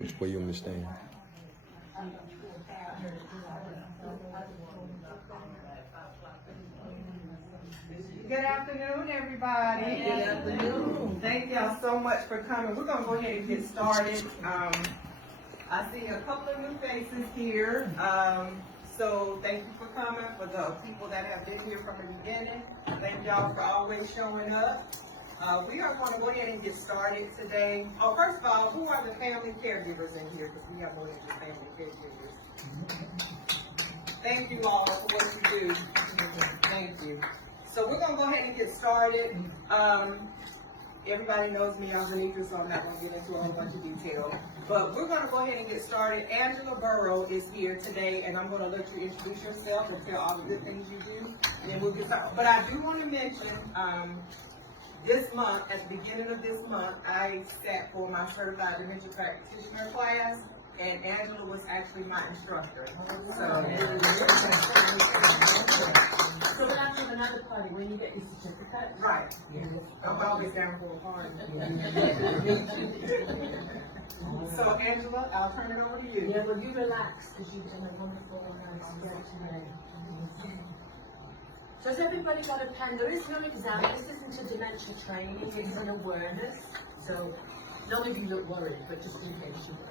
Which way you want me to stand? Good afternoon, everybody. Good afternoon. Thank y'all so much for coming. We're gonna go ahead and get started. I see a couple of new faces here. So thank you for coming. For the people that have been here from the beginning, thank y'all for always showing up. We are going to go ahead and get started today. Oh, first of all, who are the family caregivers in here? Because we have more than just family caregivers. Thank you all for what you do. Thank you. So we're going to go ahead and get started. Everybody knows me, I'm Anita, so I'm not going to get into a whole bunch of detail. But we're going to go ahead and get started. Angela Burrow is here today, and I'm going to let you introduce yourself and tell all the good things you do, and then we'll get started. But I do want to mention, this month, at the beginning of this month, I sat for my certified dementia practitioner class, and Angela was actually my instructor. So that's from another party when you get your certificate. right. I'm always down for a party. So Angela, I'll turn it over to you. Yeah, well you relax because you've done a wonderful job today. So has everybody got a pen? There is no exam. This isn't a dementia training. It's an awareness. So none of you look worried, but just in case you were.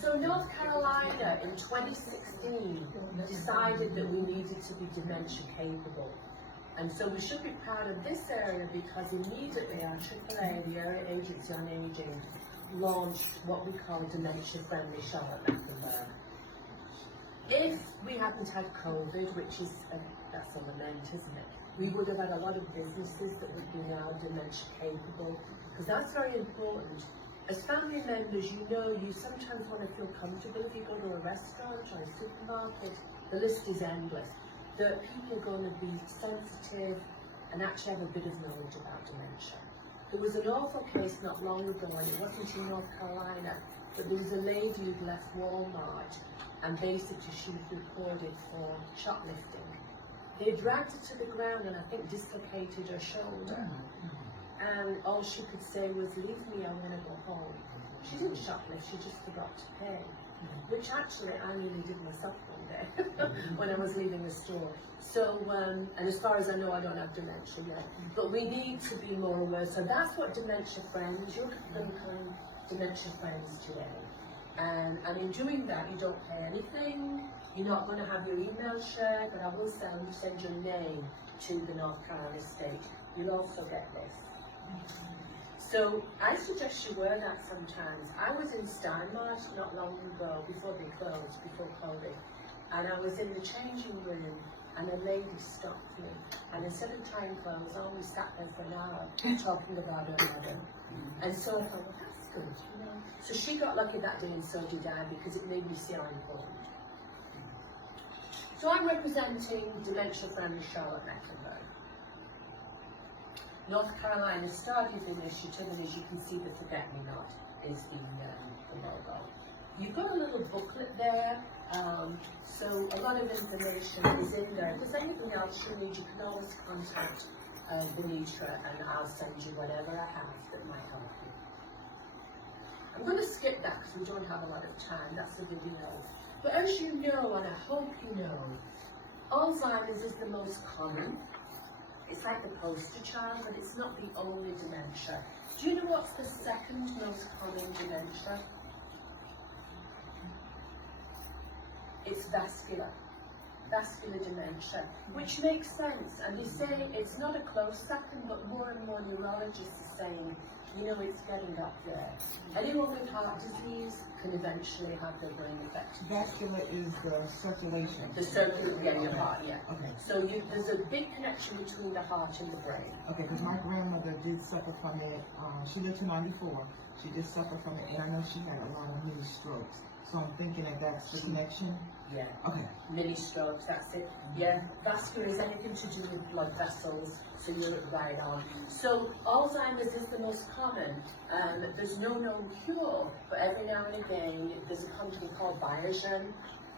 So North Carolina in 2016 decided that we needed to be dementia capable. And so we should be proud of this area because immediately our AAA, the Area Agency on Aging, launched what we call Dementia Friendly Charlotte-Mecklenburg. If we hadn't had COVID, which is, that's a lament, isn't it? We would have had a lot of businesses that would be now dementia capable, because that's very important. As family members, you know, you sometimes want to feel comfortable if you go to a restaurant or a supermarket. The list is endless. That people are going to be sensitive and actually have a bit of knowledge about dementia. There was an awful case not long ago, and it wasn't in North Carolina, but there was a lady who'd left Walmart, and basically she was reported for shoplifting. They dragged her to the ground and I think dislocated her shoulder. And all she could say was, "Leave me, I want to go home." She didn't shoplift, she just forgot to pay. Which actually I nearly did myself one day when I was leaving the store. So, and as far as I know, I don't have dementia yet. But we need to be more aware. So that's what Dementia Friends, you're becoming Dementia Friends today. And in doing that, you don't pay anything. You're not going to have your email shared, but I will send your name to the North Carolina state. You'll also get this. So I suggest you wear that sometimes. I was in Steinmart not long ago, before they closed, before COVID, and I was in the changing room, and a lady stopped me, and instead of tying clothes on, we sat there for an hour talking about her mother. And so I thought, well, that's good, you know. So she got lucky that day, and so did I, because it made me see how important. So I'm representing Dementia Friendly Charlotte-Mecklenburg. North Carolina started the initiative, and as you can see, the Forget-Me-Not is the logo. You've got a little booklet there, so a lot of information is in there. If there's anything else you need, you can always contact Benita, and I'll send you whatever I have that might help you. I'm going to skip that because we don't have a lot of time. That's the video. But as you know, and I hope you know, Alzheimer's is the most common. It's like the poster child, but it's not the only dementia. Do you know what's the second most common dementia? It's vascular dementia, which makes sense. And they say it's not a close second, but more and more neurologists are saying, you know, it's getting up there. Anyone with heart disease can eventually have their brain affected. Vascular is the circulation. The circulation, yeah, your heart, yeah. Okay. So there's a big connection between the heart and the brain. Okay, because my grandmother did suffer from it. She lived to 94. She did suffer from it, and I know she had a lot of mini strokes. So I'm thinking that that's the connection. Yeah. Okay. Mini strokes, that's it. Yeah. Vascular is anything to do with blood vessels, so you're right on. So Alzheimer's is the most common. There's no known cure, but every now and again there's a company called Biogen,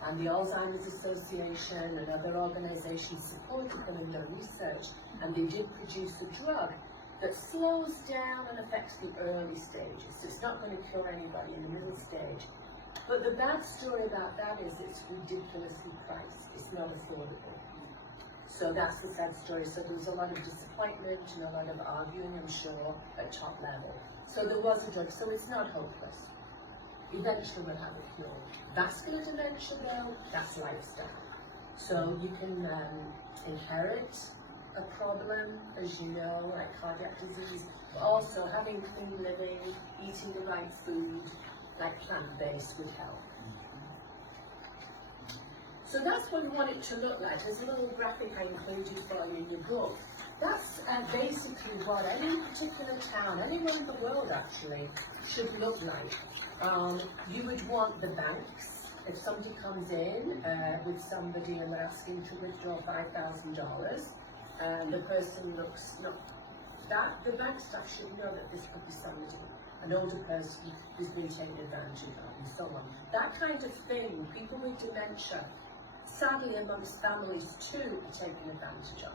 and the Alzheimer's Association and other organizations supported them in their research, and they did produce a drug. that slows down and affects the early stages. So it's not going to cure anybody in the middle stage. But the bad story about that is it's ridiculously priced. It's not affordable. So that's the sad story. So there was a lot of disappointment and a lot of arguing, I'm sure, at top level. So there was a drug. So it's not hopeless. Eventually we'll have a cure. Vascular dementia, though, that's lifestyle. So you can inherit a problem, as you know, like cardiac disease, but also having clean living, eating the right food, like plant-based would help. So that's what we want it to look like. There's a little graphic I included for you in your book. That's basically what any particular town, anywhere in the world actually, should look like. You would want the banks. If somebody comes in with somebody and they're asking to withdraw $5,000, and the person looks the bank staff should know that this could be somebody, an older person who's been taken advantage of, and so on. That kind of thing, people with dementia, sadly amongst families too, are taken advantage of.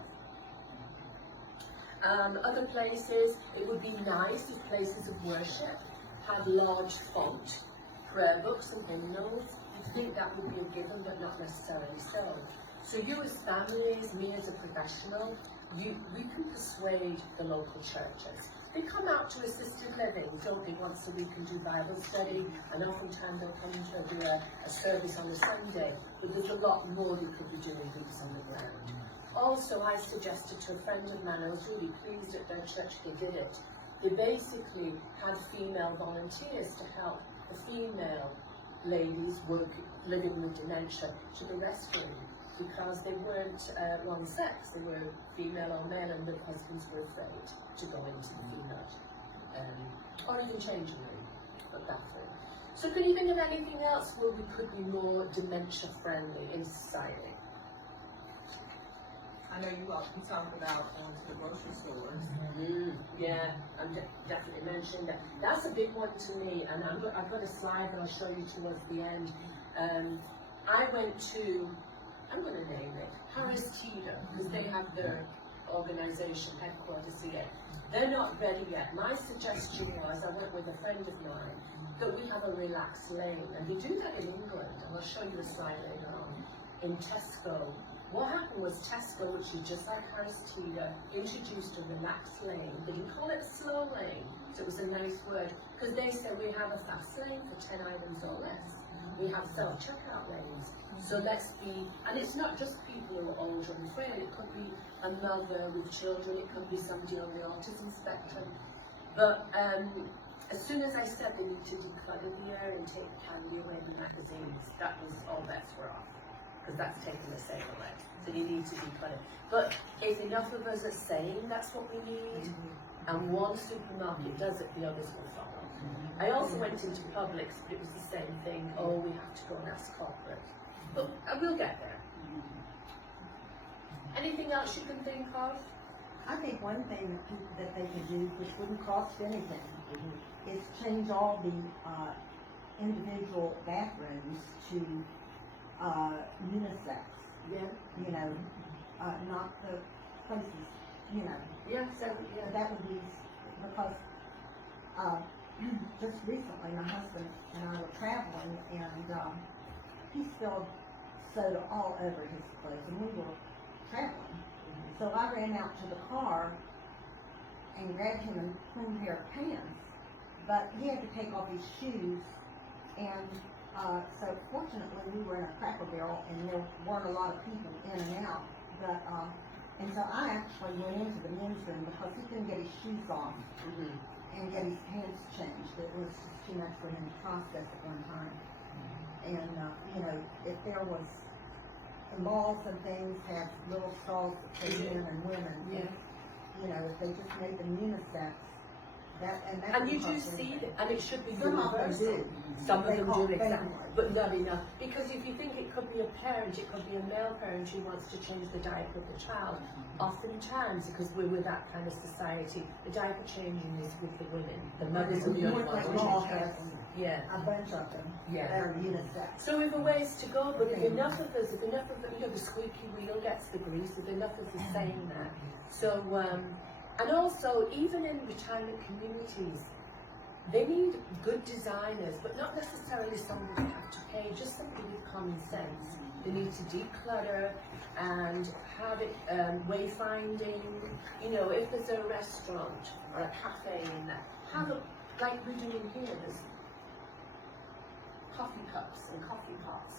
Other places, it would be nice if places of worship had large font, prayer books and hymnals. You'd think that would be a given, but not necessarily so. So you as families, me as a professional, we can persuade the local churches. They come out to assisted living, don't they, once a week and do Bible study, and oftentimes they'll come to do a service on a Sunday, but there's a lot more they could be doing boots on the ground. Also, I suggested to a friend of mine, I was really pleased at their church they did it. They basically had female volunteers to help the female ladies living with dementia to the restroom, because they weren't wrong sex, they were female or male, and their husbands were afraid to go into the female or even changing room, but that thing. So can you think of anything else where we could be more dementia friendly in society? I know you talked about going to the grocery stores. Yeah, I'm definitely mentioning that. That's a big one to me, and I've got a slide that I'll show you towards the end. I went to, I'm going to name it, Harris Teeter, because they have their organization headquarters here. They're not ready yet. My suggestion was, I went with a friend of mine, that we have a relaxed lane, and they do that in England, and I'll show you a slide later on, in Tesco. What happened was Tesco, which is just like Harris Teeter, introduced a relaxed lane. They didn't call it a slow lane, so it was a nice word, because they said we have a fast lane for 10 items or less. We have self-checkout lanes. So let's be, and it's not just people who are older and frail, it could be a mother with children, it could be somebody on the autism spectrum. But as soon as I said they need to declutter the air and take candy away the magazines, that was all bets were off, because that's taking the sale away. So you need to declutter. But if enough of us are saying that's what we need, and one supermarket does it, the others will follow. I also went into Publix, but it was the same thing. Oh, we have to go and ask corporate. But we'll get there. Anything else you can think of? I think one thing that they could do, which wouldn't cost anything, is change all the individual bathrooms to unisex. Yeah. You know, not the places, you know. Yeah, so, yeah. That would be, because just recently my husband and I were traveling, and he spilled soda all over his clothes, and we were traveling. So I ran out to the car and grabbed him a clean pair of pants, but he had to take off his shoes, and so fortunately we were in a Cracker Barrel and there weren't a lot of people in and out, but and so I actually went into the men's room because he couldn't get his shoes off and get his pants changed. It was just too much for him to process at one time. And you know, if there was malls and things have little stalls for men and women. Yeah. You know, if they just made them unisex, that And you do see that, and it should be some of them universal. do. Some of They them call do, it exactly, family. but not enough. Because if you think it could be a parent, it could be a male parent who wants to change the diaper of the child. Oftentimes, because we're with that kind of society, the diaper changing is with the women. The mothers are the only ones who Mall change has diapers. Yeah. a bunch of them that are unisex. So we have a ways to go, but if enough of us, if enough of the, you know, the squeaky wheel gets the grease, if enough of us saying that. So, And also, even in retirement communities, they need good designers, but not necessarily somebody they have to pay, just somebody with common sense. They need to declutter and have it wayfinding. You know, if there's a restaurant or a cafe in there, have a, like we're doing here, there's coffee cups and coffee pots.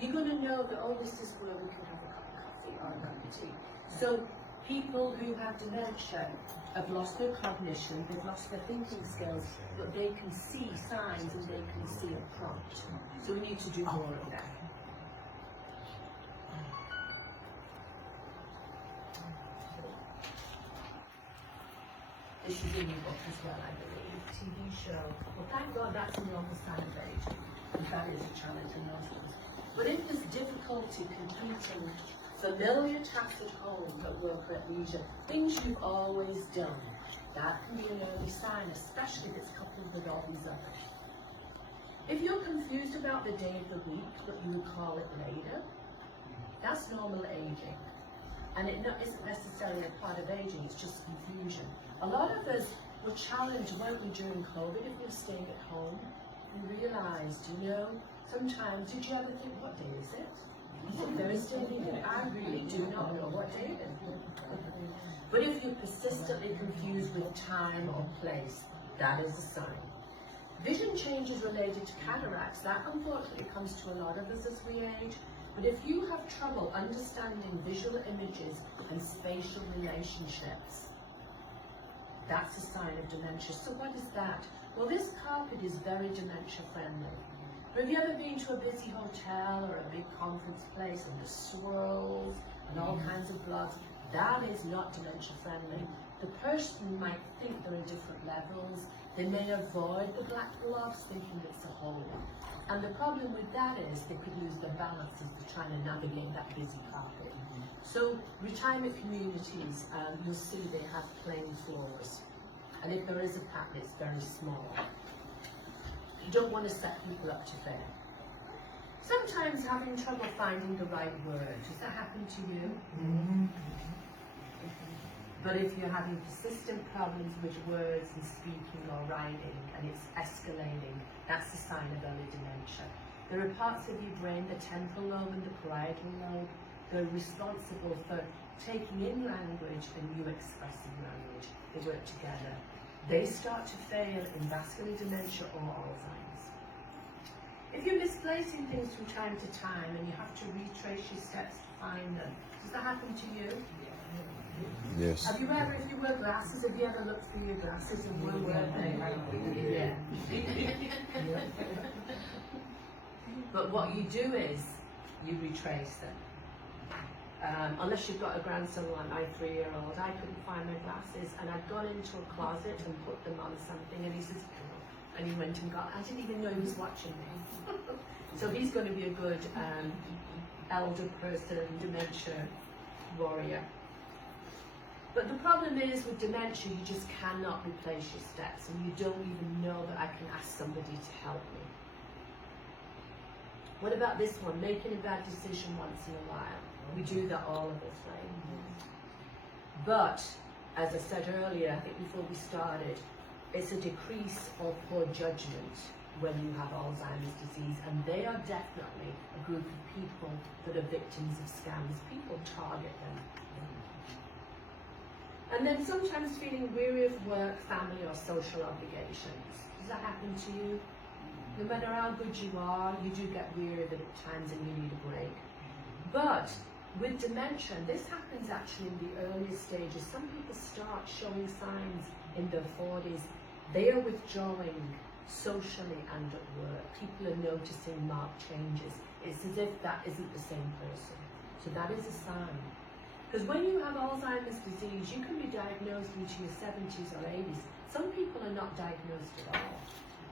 You're going to know that, oh, this is where we can have a cup of coffee or a cup of tea. So people who have dementia have lost their cognition, they've lost their thinking skills, but they can see signs and they can see a prompt. So we need to do more of that. This is in your book as well, I believe. TV show. Well, thank God that's on the other side of age. And that is a challenge in those ones. But if there's difficulty completing familiar tasks at home, at work, or at leisure, things you've always done, that can be an early sign, especially if it's coupled with all these others. If you're confused about the day of the week, but you would call it later, that's normal aging. And it isn't necessarily a part of aging, it's just confusion. A lot of us were challenged, weren't we, during COVID, if you're staying at home, and realised, you know, sometimes, did you ever think, what day is it? Is it Thursday? I really do not know what day it is. But if you're persistently confused with time or place, that is a sign. Vision changes related to cataracts, that unfortunately comes to a lot of us as we age. But if you have trouble understanding visual images and spatial relationships, that's a sign of dementia. So what is that? Well, this carpet is very dementia friendly. Have you ever been to a busy hotel or a big conference place and the swirls and all kinds of blobs? That is not dementia friendly. The person might think they're in different levels. They may avoid the black blobs thinking it's a hole. And the problem with that is they could lose their balance as they're trying to navigate that busy carpet. So retirement communities, you'll see they have plain floors. And if there is a pattern, it's very small. You don't want to set people up to fail. Sometimes having trouble finding the right word. Does that happen to you? Mm-hmm. But if you're having persistent problems with words and speaking or writing and it's escalating, that's a sign of early dementia. There are parts of your brain, the temporal lobe and the parietal lobe, they're responsible for taking in language and you expressing language. They work together. They start to fail in vascular dementia or Alzheimer's. If you're misplacing things from time to time and you have to retrace your steps to find them, does that happen to you? Yes. Have you ever, if you wear glasses, have you ever looked through your glasses and where were they? Yeah. But what you do is you retrace them. Unless you've got a grandson like my 3-year-old, I couldn't find my glasses and I'd gone into a closet and put them on something and he says, and he went and got, I didn't even know he was watching me. So he's going to be a good elder person, dementia warrior. But the problem is with dementia, you just cannot replace your steps and you don't even know that I can ask somebody to help me. What about this one? Making a bad decision once in a while. We do that all of us, right? But, as I said earlier, I think before we started, it's a decrease of poor judgment when you have Alzheimer's disease, and they are definitely a group of people that are victims of scams. People target them. And then sometimes feeling weary of work, family, or social obligations. Does that happen to you? No matter how good you are, you do get weary of it at times and you need a break. But with dementia, this happens actually in the earliest stages. Some people start showing signs in their 40s. They are withdrawing socially and at work. People are noticing marked changes. It's as if that isn't the same person. So that is a sign. Because when you have Alzheimer's disease, you can be diagnosed into your 70s or 80s. Some people are not diagnosed at all.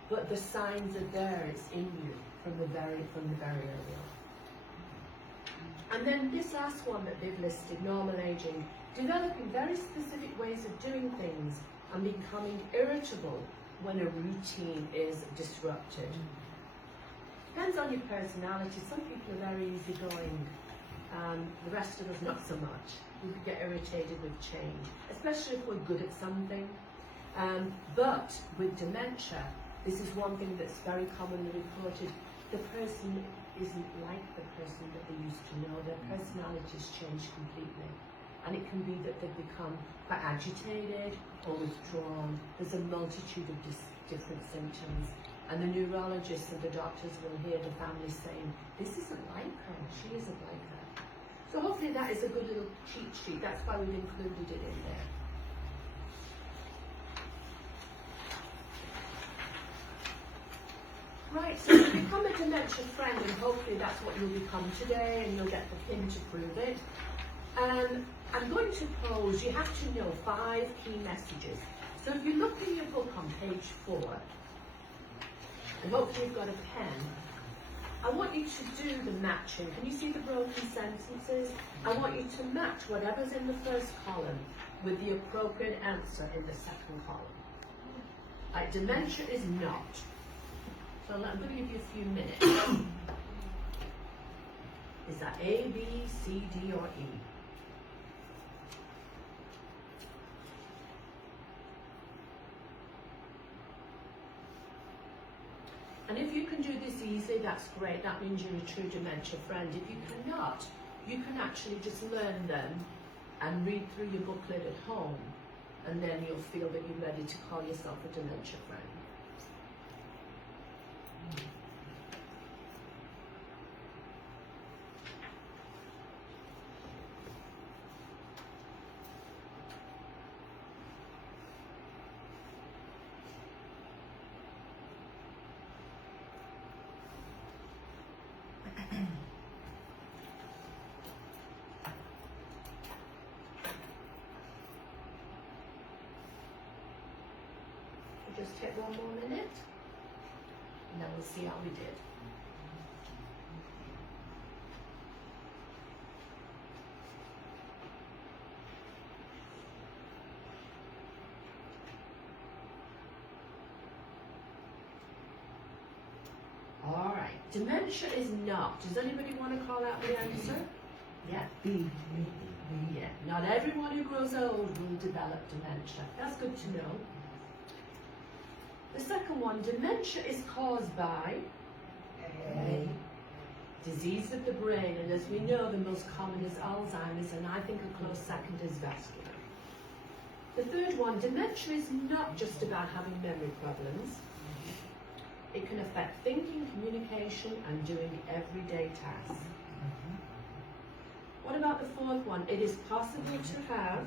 But the signs are there, it's in you from the very early on. And then this last one that they've listed, normal aging, developing very specific ways of doing things and becoming irritable when a routine is disrupted. Depends on your personality. Some people are very easygoing, the rest of us not so much. we get irritated with change, especially if we're good at something. But with dementia, this is one thing that's very commonly reported. The person isn't like the person that they used to know. Their personalities change completely. And it can be that they've become quite agitated or withdrawn. There's a multitude of different symptoms. And the neurologists and the doctors will hear the family saying, this isn't like her, she isn't like her. So hopefully that is a good little cheat sheet. That's why we've included it in there. Right, so you become a dementia friend, and hopefully that's what you'll become today, and you'll get the pin to prove it. I'm going to pose, you have to know 5 key messages. So if you look in your book on page 4, and hopefully you've got a pen, I want you to do the matching. Can you see the broken sentences? I want you to match whatever's in the first column with the appropriate answer in the second column. Like, dementia is not. So I'm going to give you a few minutes. Is that A, B, C, D, or E? And if you can do this easily, that's great. That means you're a true dementia friend. If you cannot, you can actually just learn them and read through your booklet at home, and then you'll feel that you're ready to call yourself a dementia friend. Just take one more minute, and then we'll see how we did. All right, dementia is not. Does anybody want to call out the answer? Yeah, B. Yeah, not everyone who grows old will develop dementia. That's good to know. The second one, dementia is caused by A, disease of the brain, and as we know, the most common is Alzheimer's, and I think a close second is vascular. The third one, dementia is not just about having memory problems. It can affect thinking, communication, and doing everyday tasks. What about the fourth one? It is possible to have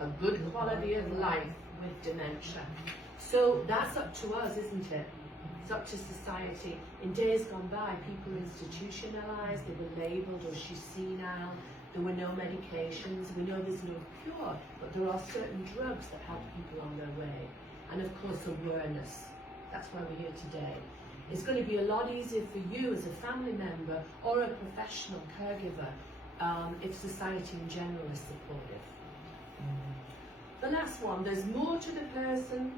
a good quality of life with dementia. So that's up to us, isn't it? It's up to society. In days gone by, people were institutionalized, they were labeled, or she's senile, there were no medications. We know there's no cure, but there are certain drugs that help people on their way. And of course, awareness. That's why we're here today. It's going to be a lot easier for you as a family member or a professional caregiver if society in general is supportive. The last one, there's more to the person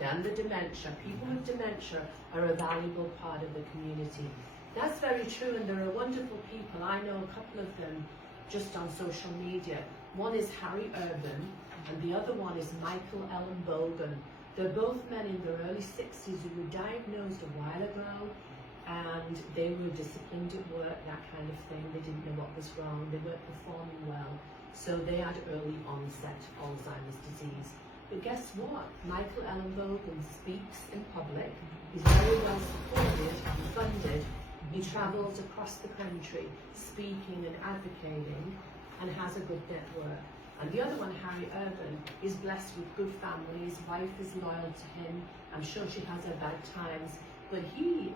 than the dementia. People with dementia are a valuable part of the community. That's very true, and there are wonderful people. I know a couple of them just on social media. One is Harry Urban, and the other one is Michael Ellen Bogan. They're both men in their early 60s who were diagnosed a while ago, and they were disciplined at work, that kind of thing. They didn't know what was wrong. They weren't performing well. So they had early onset Alzheimer's disease. But guess what? Michael Ellen Bogan speaks in public. He's very well supported and funded. He travels across the country speaking and advocating and has a good network. And the other one, Harry Urban, is blessed with good family. His wife is loyal to him. I'm sure she has her bad times. But he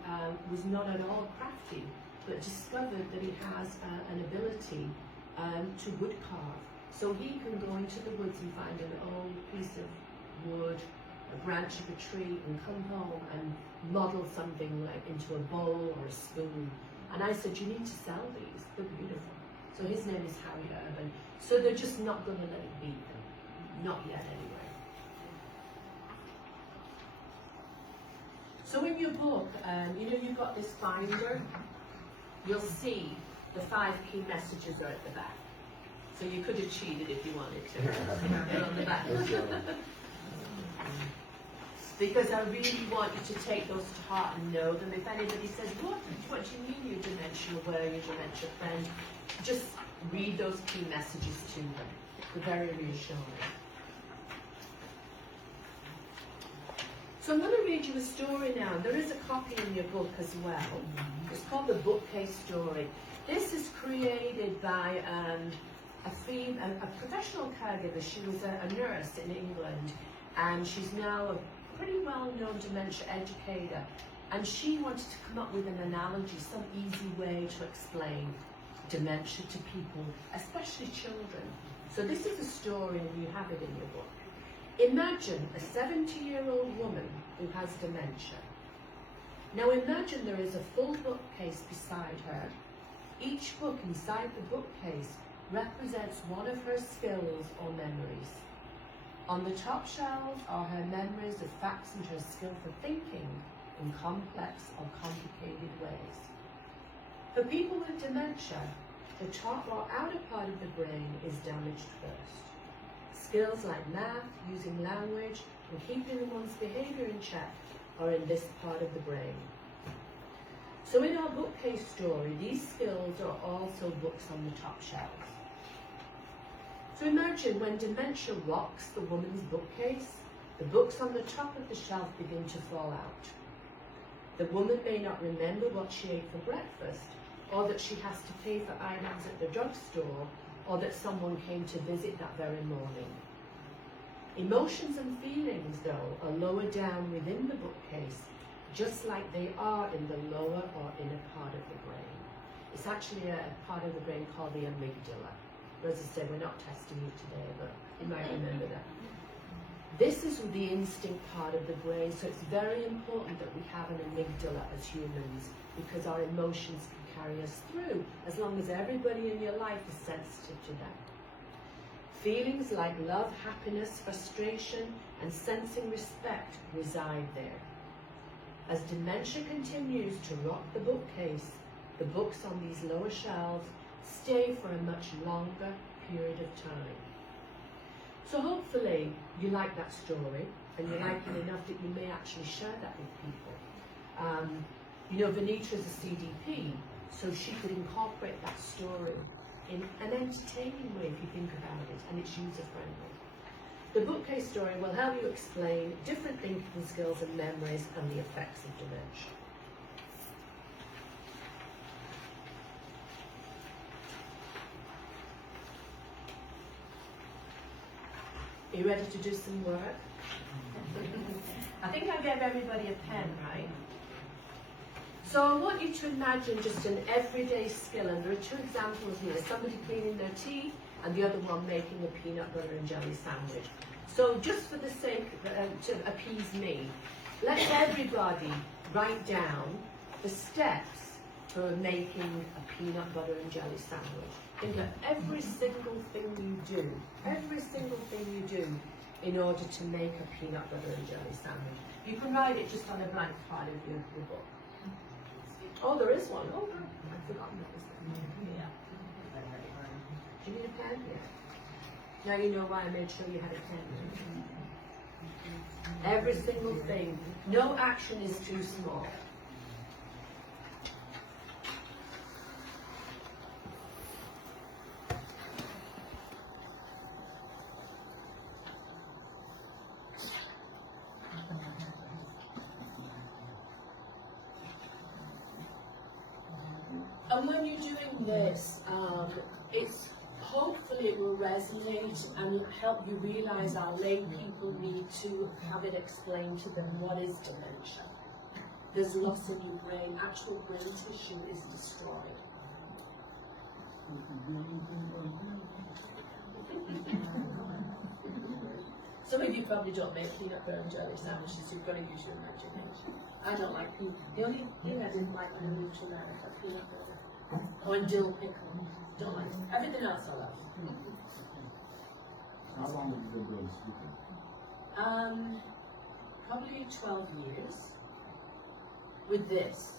was not at all crafty, but discovered that he has an ability to wood carve. So he can go into the woods and find an old piece of wood, a branch of a tree, and come home and model something like into a bowl or a spoon. And I said, you need to sell these. They're beautiful. So his name is Harry Urban. So they're just not going to let it beat them. Not yet, anyway. So in your book, you know, you've got this binder. You'll see The 5 key messages are at the back. So you could have cheated if you wanted to. They're on the back. Because I really want you to take those to heart and know them. If anybody says, what do you mean you're dementia aware, you're dementia friend? Just read those key messages to them. They're very reassuring. So I'm going to read you a story now. There is a copy in your book as well. It's called the Bookcase Story. This is created by a professional caregiver. She was a nurse in England, and she's now a pretty well-known dementia educator. And she wanted to come up with an analogy, some easy way to explain dementia to people, especially children. So this is a story, and you have it in your book. Imagine a 70-year-old woman who has dementia. Now imagine there is a full bookcase beside her. Each book inside the bookcase represents one of her skills or memories. On the top shelves are her memories of facts and her skill for thinking in complex or complicated ways. For people with dementia, the top or outer part of the brain is damaged first. Skills like math, using language, and keeping one's behavior in check are in this part of the brain. So in our bookcase story, these skills are also books on the top shelves. So imagine when dementia rocks the woman's bookcase, the books on the top of the shelf begin to fall out. The woman may not remember what she ate for breakfast, or that she has to pay for items at the drugstore, or that someone came to visit that very morning. Emotions and feelings, though, are lower down within the bookcase, just like they are in the lower or inner part of the brain. It's actually a part of the brain called the amygdala. As I said, we're not testing you today, but you might remember that. This is the instinct part of the brain, so it's very important that we have an amygdala as humans, because our emotions can carry us through, as long as everybody in your life is sensitive to that. Feelings like love, happiness, frustration, and sensing respect reside there. As dementia continues to rock the bookcase, the books on these lower shelves stay for a much longer period of time. So hopefully you like that story, and you like it enough that you may actually share that with people. You know, Venita is a CDP, so she could incorporate that story in an entertaining way if you think about it, and it's user-friendly. The Bookcase Story will help you explain different thinking skills and memories and the effects of dementia. Are you ready to do some work? I think I gave everybody a pen, right? So I want you to imagine just an everyday skill, and there are 2 examples here. Somebody cleaning their teeth, and the other one making a peanut butter and jelly sandwich. So just for the sake to appease me, let everybody write down the steps for making a peanut butter and jelly sandwich. Think of every single thing you do in order to make a peanut butter and jelly sandwich. You can write it just on a blank part of your book. Oh, there is one. Oh, I've forgotten that was there. Yeah. Do you need a pen? Yeah. Now you know why I made sure you had a pen. Every single thing. No action is too small. And when you're doing this, hopefully it will resonate and help you realize our lay people need to have it explained to them what is dementia. There's loss in your brain, actual brain tissue is destroyed. Some of you probably don't make peanut butter and jelly sandwiches, you've got to use your imagination. I don't like peanut. The only thing I didn't like when I moved to America, peanut butter. Or dill pickle. Don't like it. Everything else I love. How long have you been doing speaking? Probably 12 years. With this.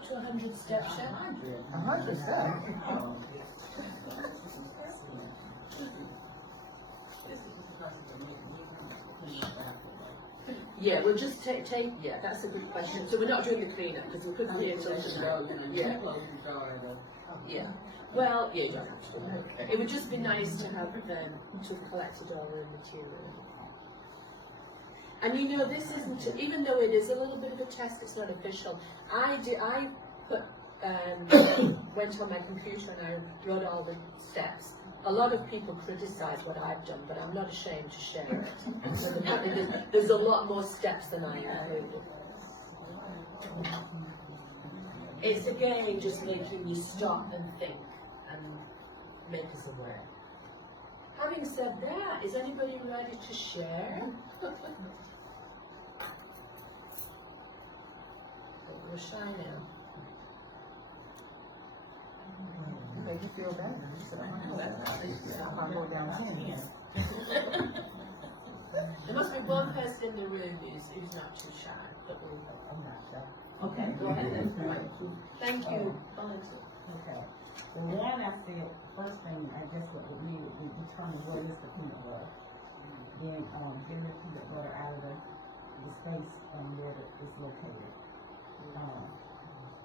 up to 100 steps yet? 100 steps. Yeah, we'll just take, yeah, that's a good question. So we're not doing the cleanup because we couldn't hear till yeah. Yeah. Well, yeah, you don't have to. It would just be nice to have them to have collected all the material. And you know, this isn't, even though it is a little bit of a test, it's not official. I put, went on my computer and I wrote all the steps. A lot of people criticize what I've done, but I'm not ashamed to share it. So there's a lot more steps than I included. It's again just making you stop and think and make us aware. Having said that, is anybody ready to share? We're shy now. Make you feel better. I'll go down 10. There must be one person in the room who's not too shy, but I'm not sure. okay, go ahead then. Thank you. Okay. The one I said, first thing, I guess what we need to determine what is the peanut butter. Then, getting the peanut butter out of the space where it is located.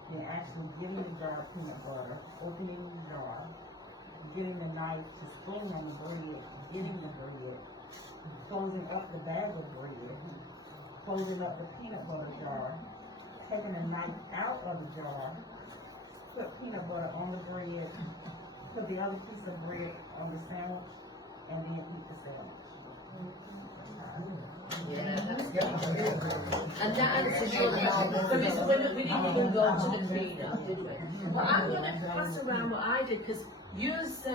Then actually getting the jar of peanut butter, opening the jar, getting the knife to spring on the bread, getting the bread, closing up the bag of bread, closing up the peanut butter jar, taking the knife out of the jar, put peanut butter on the bread, put the other piece of bread on the sandwich, and then eat the sandwich. Yeah, that's good. And that answers your question. We didn't even go to the cleanup, did we? Well, I'm going to pass around what I did, because yours,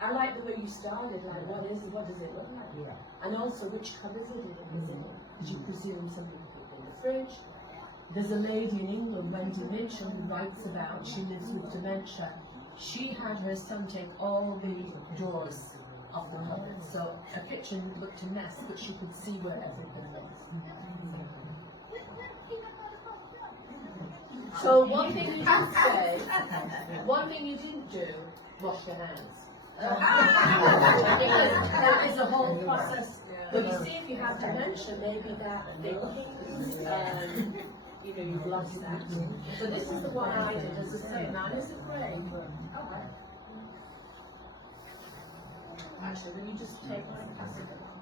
I like the way you started, like what does it look like? Yeah. And also which covers it in. Did you presume something put in the fridge? There's a lady in England, when Dementia, who writes about, she lives with dementia. She had her son take all the doors off the cupboard, so her kitchen looked a mess, but she could see where everything was. So one thing you didn't say, one thing you didn't do, wash your hands. Because that is a whole process. But you see, if you have dementia, maybe that thing, you've lost that. So this is the one I did. As I say, mine is a grey. Actually, will you just take one and pass it along?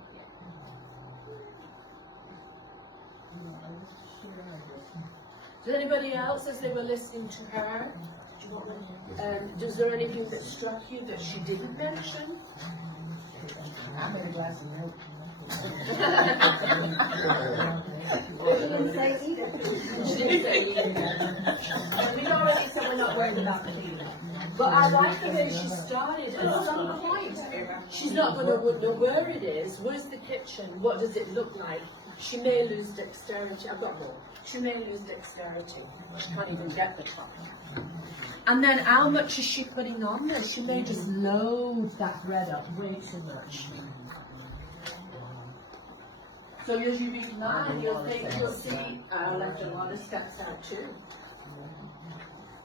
Does anybody else, as they were listening to her, does there anything that struck you that she didn't mention? I made a glass of milk. She didn't say either. She didn't say either. We already said we're not worried about the cleanup. But I like the way she started. At some point, she's not going to know where it is. Where's the kitchen? What does it look like? She may lose dexterity. I've got more. She may lose dexterity. She can't even get the top. And then how much is she putting on there? She may just load that bread up way too much. So as you read mine, you'll see I left a lot of steps out too.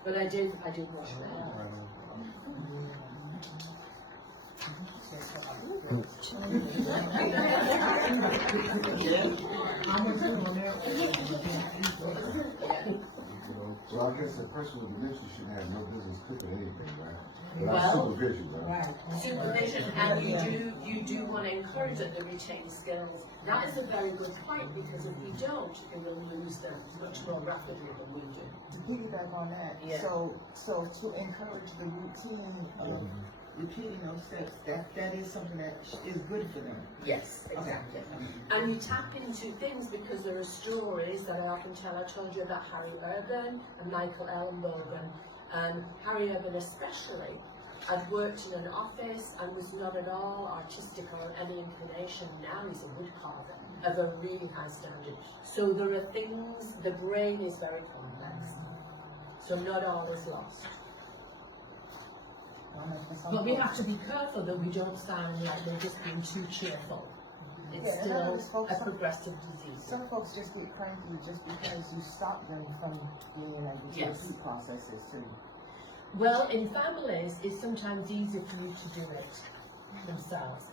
But I did wash that. So I guess a person with dementia should have no business cooking anything, right? Well, supervision, right? Supervision, and you do want to encourage that they retain skills. That is a very good point, because if you don't, they will lose them much more rapidly than we do. To piggyback on that, Yeah. so to encourage the routine of repeating those steps, that is something that is good for them. Yes, exactly. And you tap into things, because there are stories that I often tell. I told you about Harry Urban and Michael Ellenbogen. Harry Urban especially had worked in an office and was not at all artistic or any inclination. Now he's a woodcarver of a really high standard. So there are things, the brain is very complex. So not all is lost. But we have to be careful that we don't sound like they're just being too cheerful. It's Yeah, and still others folks- a progressive disease. Some folks just get cranky just because you stop them from being able to Yes. repeat processes too. Well, in families, it's sometimes easier for you to do it themselves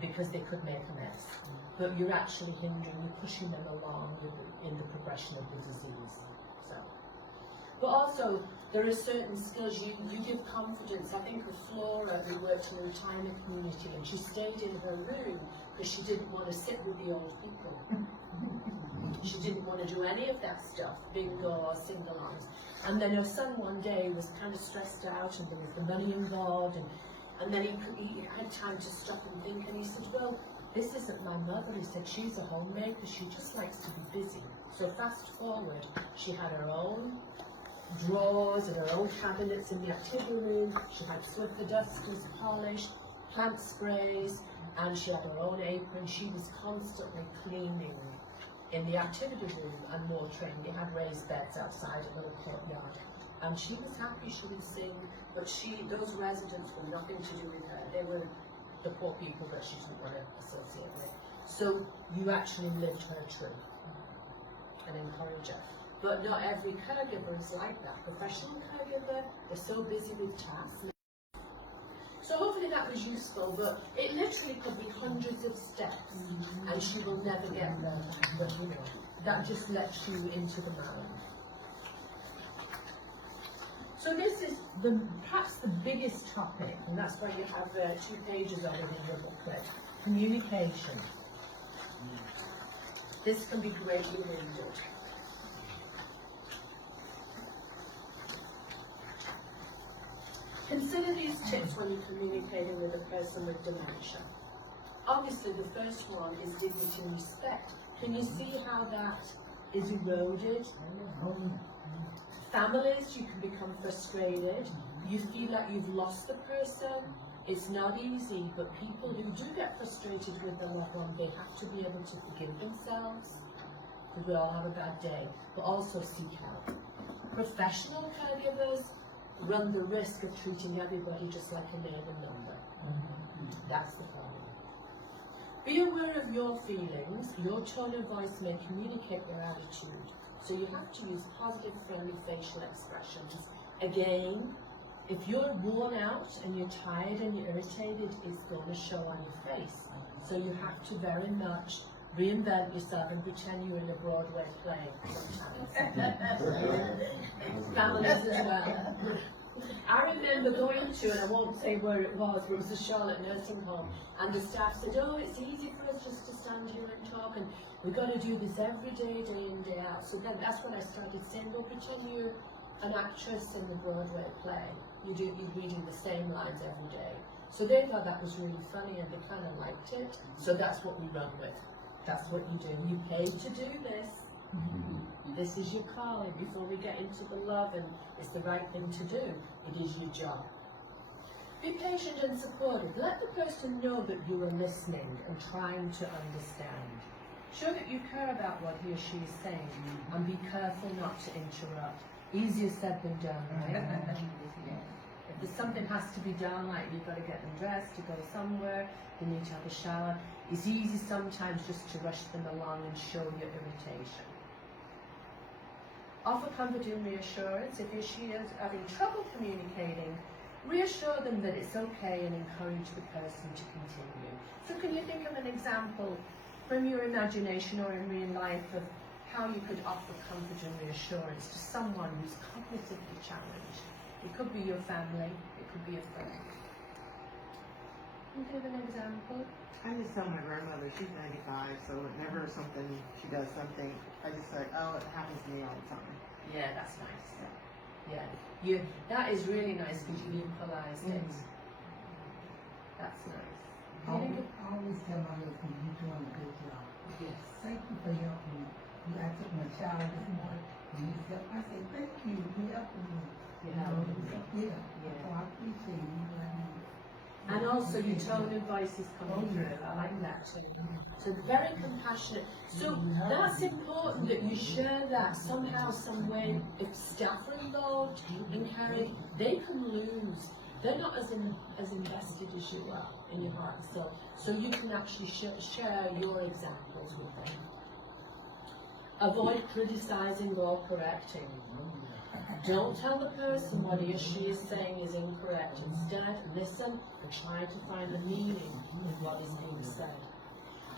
because they could make a mess. But you're actually hindering, you're pushing them along in the progression of the disease. So, but also, there are certain skills you give confidence. I think with Flora, who worked in a retirement community, and she stayed in her room because she didn't want to sit with the old people. She didn't want to do any of that stuff, bingo or sing-alongs. And then her son one day was kind of stressed out, and there was the money involved, and then he had time to stop and think, and he said, well, this isn't my mother. He said, she's a homemaker, she just likes to be busy. So fast forward, she had her own drawers and her own cabinets in the activity room. She had Swiffer dusters polished, plant sprays, and she had her own apron. She was constantly cleaning in the activity room and more training. They had raised beds outside a little courtyard. And she was happy, she would sing, but those residents were nothing to do with her. They were the poor people that she didn't want to associate with. So you actually lived her true and encourage her. But not every caregiver is like that. Professional caregiver, they're so busy with tasks. So hopefully that was useful, but it literally could be hundreds of steps, and she will never get there. But you know, that just lets you into the mind. So this is perhaps the biggest topic, and that's why you have 2 pages of it in your booklet. Communication. This can be greatly limited. Consider these tips when you're communicating with a person with dementia. Obviously, the first one is dignity and respect. Can you see how that is eroded? Families, you can become frustrated. You feel like you've lost the person. It's not easy, but people who do get frustrated with their loved one, they have to be able to forgive themselves, because we all have a bad day, but also seek help. Professional caregivers run the risk of treating everybody just like a name and number. That's the problem. Be aware of your feelings. Your tone of voice may communicate your attitude. So you have to use positive, friendly facial expressions. Again, if you're worn out and you're tired and you're irritated, it's going to show on your face. So you have to very much reinvent yourself and pretend you're in a Broadway play sometimes. Families as well. I remember going to, and I won't say where it was, but it was the Charlotte nursing home, and the staff said, oh, it's easy for us just to stand here and talk, and we've got to do this every day, day in, day out. So then that's when I started saying, well, pretend you're an actress in the Broadway play. You're reading the same lines every day. So they thought that was really funny, and they kind of liked it. So that's what we run with. That's what you do. You pay to do this. This is your calling. Before we get into the love and it's the right thing to do, it is your job. Be patient and supportive. Let the person know that you are listening and trying to understand. Show that you care about what he or she is saying, and be careful not to interrupt. Easier said than done, right? If there's something has to be done, like you've got to get them dressed to go somewhere, they need to have a shower, it's easy sometimes just to rush them along and show your irritation. Offer comfort and reassurance. If he or she is having trouble communicating, reassure them that it's okay and encourage the person to continue. So can you think of an example from your imagination or in real life of how you could offer comfort and reassurance to someone who's cognitively challenged? It could be your family, it could be a friend. Can you give an example? I just tell my grandmother, she's 95, so whenever she does something, I just like, oh, it happens to me all the time. Yeah, that's nice. Yeah, that is really nice because you equalized it. That's nice. I always tell my husband, you're doing a good job. Yes. Thank you for helping me. I took my shower this morning, and he said, I said, thank you for helping me. Yeah. So I appreciate you. And also your tone of voice is coming through. I like that too. So very compassionate. So that's important that you share that somehow, some way. If staff are involved in caring, they can lose they're not as invested as you are in your heart and soul. So you can actually share your examples with them. Avoid criticizing or correcting. Don't tell the person what he or she is saying is incorrect. Instead, listen and try to find the meaning of what is being said.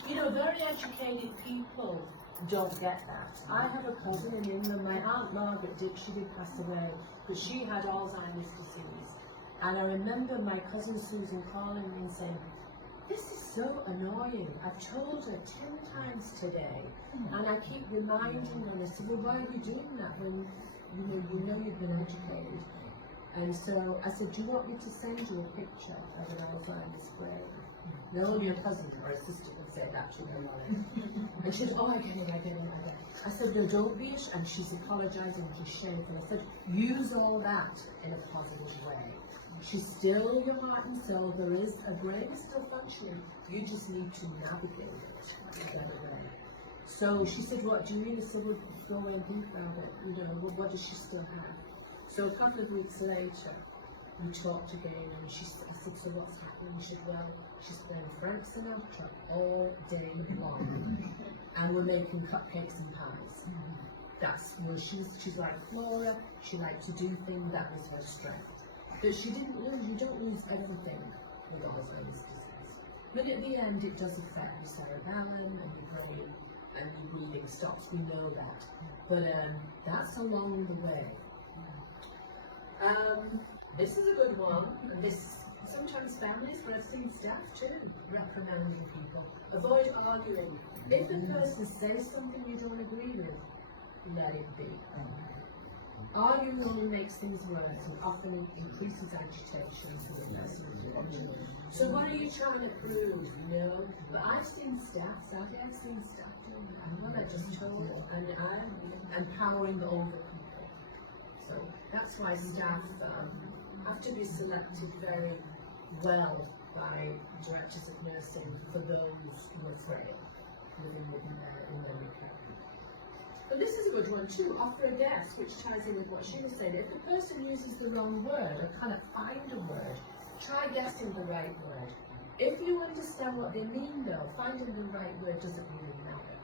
You know, very educated people don't get that. I have a cousin in England, my Aunt Margaret she did pass away, but she had Alzheimer's disease. And I remember my cousin Susan calling me and saying, "This is so annoying. I've told her 10 times today, and I keep reminding her." And I said, "Well, why are you doing that when you know you've been educated?" And so I said, "Do you want me to send you a picture of an Alzheimer's grave?" No, your cousin or a sister would say that to her mother. And she said, "Oh, I get it. I said, "No, don't be ashamed." And she's apologizing, she's shameful. I said, "Use all that in a positive way. She's still in your heart and soul. There is a brain is still functioning. You just need to navigate it a better way." So she said, "What do you mean?" I said, "Well, go away and think about it. What does she still have?" So a couple of weeks later, we talked again, and I said, "So what's happening?" She said, "Well, she's playing Frank Sinatra all day long, and we're making cupcakes and pies." That's, she's like Flora. She liked to do things. That was her strength. But she didn't lose. You don't lose everything with Alzheimer's disease. But at the end, it does affect your cerebellum and your brain, and your breathing stops. We know that. But that's along the way. This is a good one. And this sometimes families, but I've seen staff too, reprimanding people. Avoid arguing. If the person says something you don't agree with, let it be. Arguing only makes things worse and often increases agitation to the person who's watching. So what are you trying to prove? But I've seen staff, sadly I've seen staff doing that. And what I just told you, and I'm empowering older people. So that's why staff have to be selected very well by directors of nursing for those who are frail, living in their recovery. But this is a good one too. Offer a guess, which ties in with what she was saying. If the person uses the wrong word or can't find a word, try guessing the right word. If you understand what they mean though, finding the right word doesn't really matter.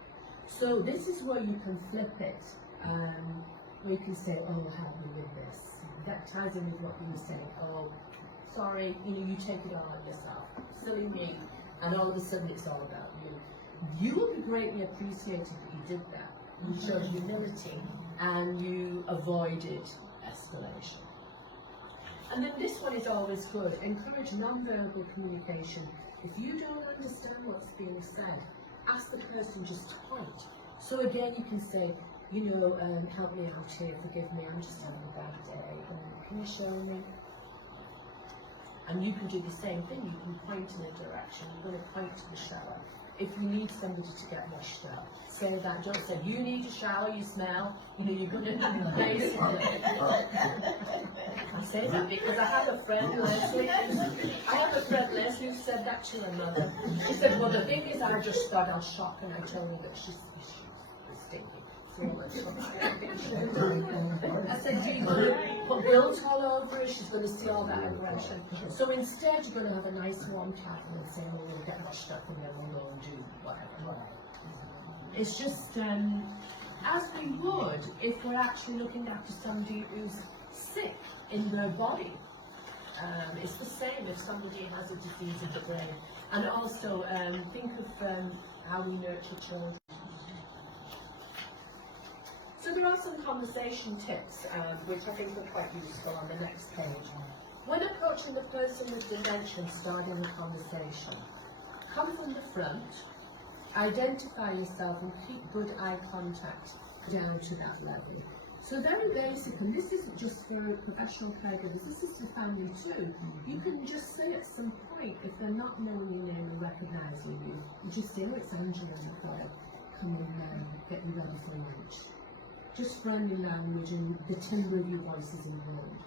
So this is where you can flip it. Where you can say, "Oh, help me with this." That ties in with what you were saying. "Oh, sorry, you take it all on yourself. Silly me." And all of a sudden it's all about you. You will be greatly appreciated that you did that. You showed humility and you avoided escalation. And then this one is always good. Encourage non-verbal communication. If you don't understand what's being said, ask the person just to point. So again, you can say, "Help me out here, forgive me, I'm just having a bad day. Can you show me?" And you can do the same thing. You can point in a direction. You're going to point to the shower. If you need somebody to get washed up, say that. Don't say, "You need a shower, you smell." You're going to basically. I say that because I have a friend, Leslie, who said that to her mother. She said, "Well, the thing is, I just got on shock and I told her that she's stinky." I said, "You're going to put guilt all over her, she's going to see all that aggression. So instead, you're going to have a nice warm towel and say, "Oh, we'll get washed up and then we'll go and do whatever." It's just as we would if we're actually looking after somebody who's sick in their body. It's the same if somebody has a disease of the brain. And also, think of how we nurture children. So there are some conversation tips, which I think are quite useful on the next page. When approaching the person with dementia and starting a conversation, come from the front, identify yourself and keep good eye contact down to that level. So very basic, and this isn't just for professional caregivers, this is for family too. You can just say at some point, if they're not knowing your name and recognizing you, you just say, "Oh, it's Angela, you've got to come and get you ready for lunch." Just friendly language and the timbre of your voice is important.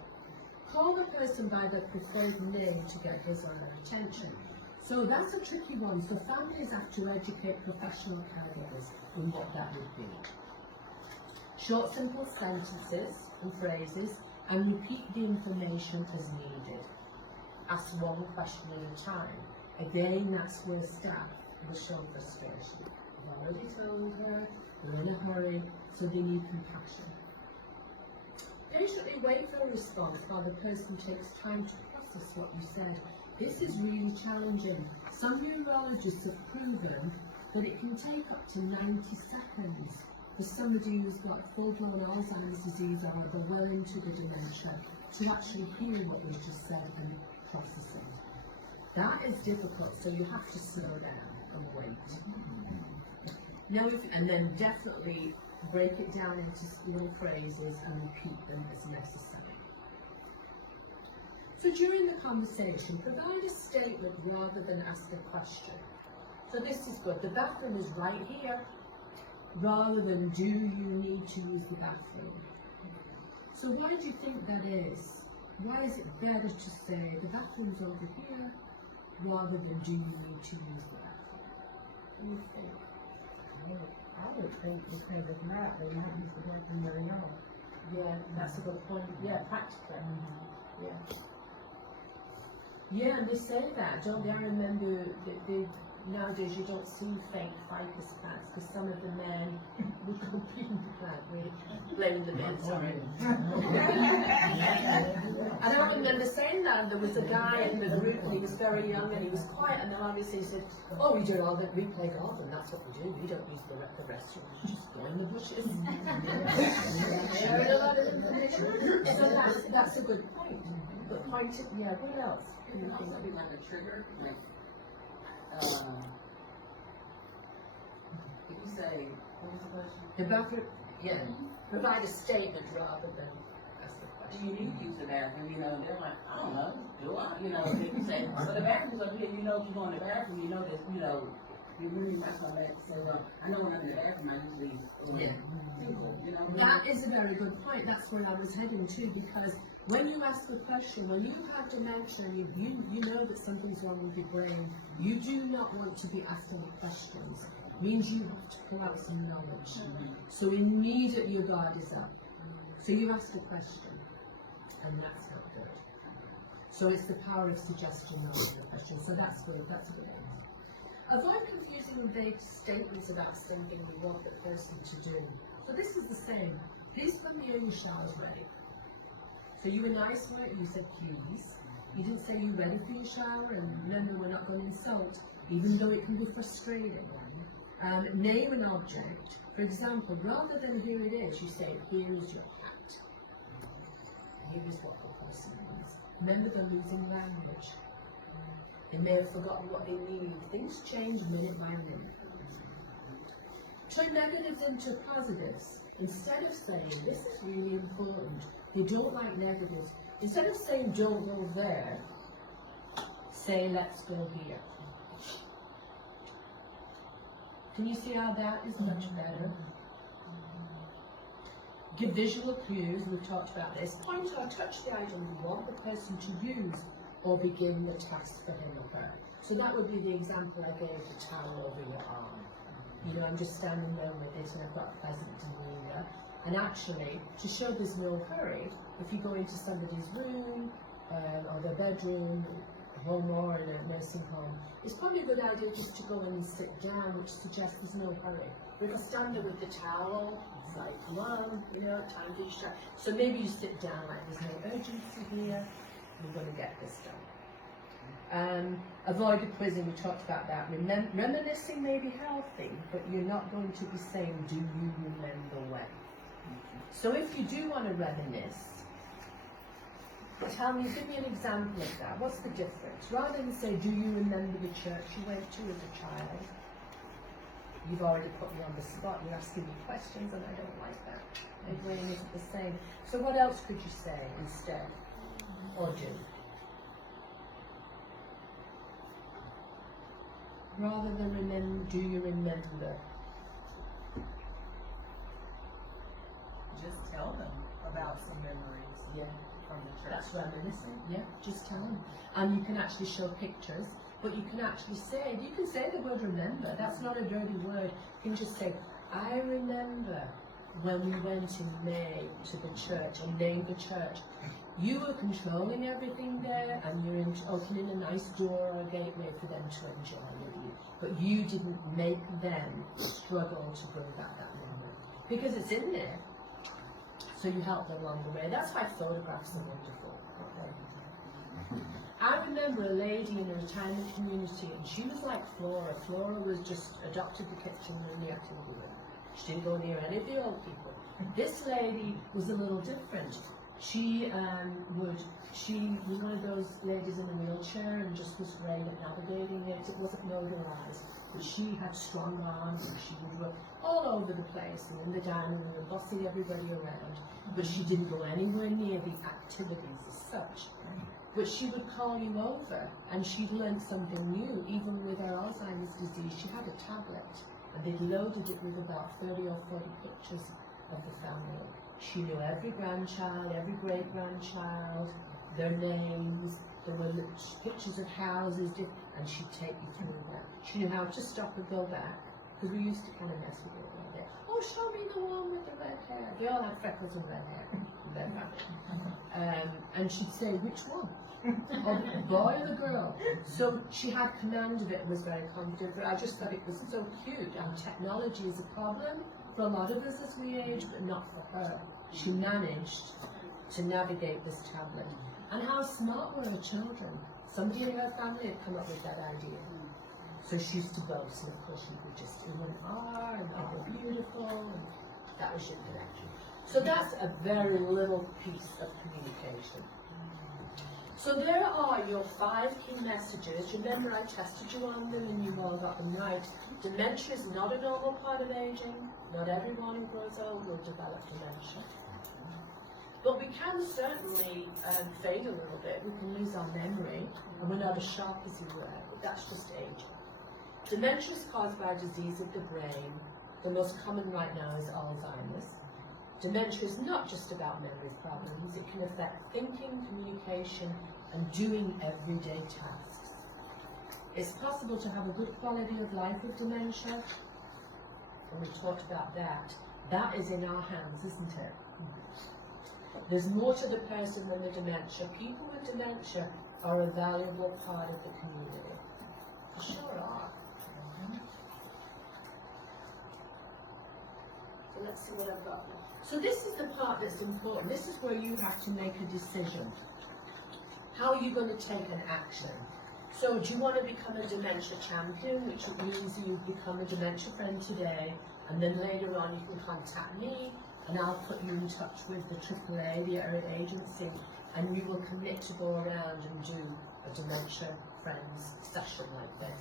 Call the person by their preferred name to get his or her attention. So that's a tricky one. So families have to educate professional caregivers in what that would be. Short, simple sentences and phrases, and repeat the information as needed. ask one question at a time. Again, that's where staff will show frustration. I've already told her, we're in a hurry, so they need compassion. Patiently wait for a response while the person takes time to process what you said. This is really challenging. Some neurologists have proven that it can take up to 90 seconds for somebody who's got full-blown Alzheimer's disease or are well into the dementia to actually hear what you just said and process it. That is difficult, so you have to slow down and wait. Now, and then definitely break it down into little phrases and repeat them as necessary. So during the conversation, provide a statement rather than ask a question. So this is good. The bathroom is right here, rather than do you need to use the bathroom? So why do you think that is? Why is it better to say the bathroom's over here, rather than do you need to use the bathroom? What do you think? I would think because if not, they might use the bathroom very long. Yeah, that's a good point. Yeah, practically. Yeah. Yeah, and they say that, don't they? I remember that nowadays you don't see fake ficus plants because some of the men would go pee in the plant. We're blaming the men, sorry. And I remember saying that there was a guy in the group and he was very young and he was quiet, and then obviously he said, oh, we do all that, we play golf and that's what we do. We don't use the restroom, we just go in the bushes. So that's a good point. But point, yeah, what else? It can also be like a trigger, like, if you say, what was the question? The bathroom, yeah, provide a statement rather than ask the Do question. you need to use the bathroom? You know, they're like, I don't know, do I? You know, they can say, well, the bathroom's up here, you know, if you go in the bathroom, you know that, you know, you really might come back and say, well, I know when I'm in the bathroom, I usually, you know. That is a very good point. That's where I was heading to, because when you ask a question, when you have dementia, you know that something's wrong with your brain, you do not want to be asked any questions. It means you have to pull out some knowledge. So immediately your guard is up. So you ask a question, and that's not good. So it's the power of suggestion, not the question. So that's good. That's a good answer. Avoid confusing and vague statements about something you want the person to do. So this is the same. Please put me in your shower ready. So you were nice, right? You said please. You didn't say you ready for your shower, and remember we're not going to insult, even though it can be frustrating. Name an object. For example, rather than here it is, you say here is your hat. Here is what the person means. Remember they're losing language. They may have forgotten what they need. Things change minute by minute. Turn negatives into positives. Instead of saying, this is really important, they don't like negatives. Instead of saying, don't go there, say, let's go here. Can you see how that is much better? Give visual clues, we've talked about this. Point or touch the item you want the person to use or begin the task for him or her. So that would be the example I gave, the towel over your arm. You know, I'm just standing there with it and I've got a pleasant demeanour. And actually, to show there's no hurry, if you go into somebody's room or their bedroom, home or in a nursing home, it's probably a good idea just to go in and sit down, which suggests there's no hurry. But if I stand there with the towel, it's like, come on, you know, time to shut. So maybe you sit down like there's no urgency here, we're going to get this done. Avoid the quizzing, we talked about that. Reminiscing may be healthy, but you're not going to be saying, do you remember when? So if you do want to reminisce, tell me, give me an example of that. What's the difference? Rather than say, do you remember the church you went to as a child? You've already put me on the spot. You're asking me questions and I don't like that. My brain isn't the same. So what else could you say instead? Or do? Rather than remember, do you remember? Just tell them about some memories. Yeah. From the church. That's reminiscing, yeah, just tell them. And you can actually show pictures, but you can actually say, you can say the word remember, that's not a dirty word. You can just say, I remember when we went in May to the church and name the church. You were controlling everything there, and you're opening a nice door or a gateway for them to enjoy you. But you didn't make them struggle to bring back that memory. Because it's in there. So you help them along the way. That's why photographs are wonderful. I remember a lady in a retirement community, and she was like Flora. Flora was just adopted the kitchen and the activity room. She didn't go near any of the old people. This lady was a little different. She was one of those ladies in a wheelchair and just was great at navigating it. It wasn't motorized, but she had strong arms and she would work all over the place and in the dining room, bossing everybody around. But she didn't go anywhere near the activities as such. But she would call you over and she'd learned something new. Even with her Alzheimer's disease, she had a tablet and they'd loaded it with about 30 or 40 pictures of the family. She knew every grandchild, every great-grandchild, their names, there were pictures of houses, and she'd take you through that. She knew how to stop and go back, because we used to kind of mess with it a little bit. Oh, show me the one with the red hair. They all had freckles and red hair. And she'd say, which one? Oh, the boy or the girl? So she had command of it and was very confident, but I just thought it was so cute. And technology is a problem for a lot of us as we age, but not for her. She managed to navigate this tablet. And how smart were her children? Somebody in her family had come up with that idea. So she used to boast, and of course she would just do an R, and oh, they're beautiful, and that was your connection. So that's a very little piece of communication. So there are your 5 key messages. Remember, I tested you on them and you all got them right. Dementia is not a normal part of aging. Not everyone who grows old will develop dementia. But we can certainly fade a little bit. We can lose our memory, and we're not as sharp as we were, but that's just aging. Dementia is caused by a disease of the brain. The most common right now is Alzheimer's. Dementia is not just about memory problems. It can affect thinking, communication, and doing everyday tasks. It's possible to have a good quality of life with dementia, and we talked about that. That is in our hands, isn't it? There's more to the person than the dementia. People with dementia are a valuable part of the community. For sure are. So let's see what I've got now. So this is the part that's important. This is where you have to make a decision. How are you going to take an action? So do you want to become a dementia champion, which means you become a dementia friend today, and then later on you can contact me, and I'll put you in touch with the AAA, the area agency, and we will commit to go around and do a dementia friends session like this.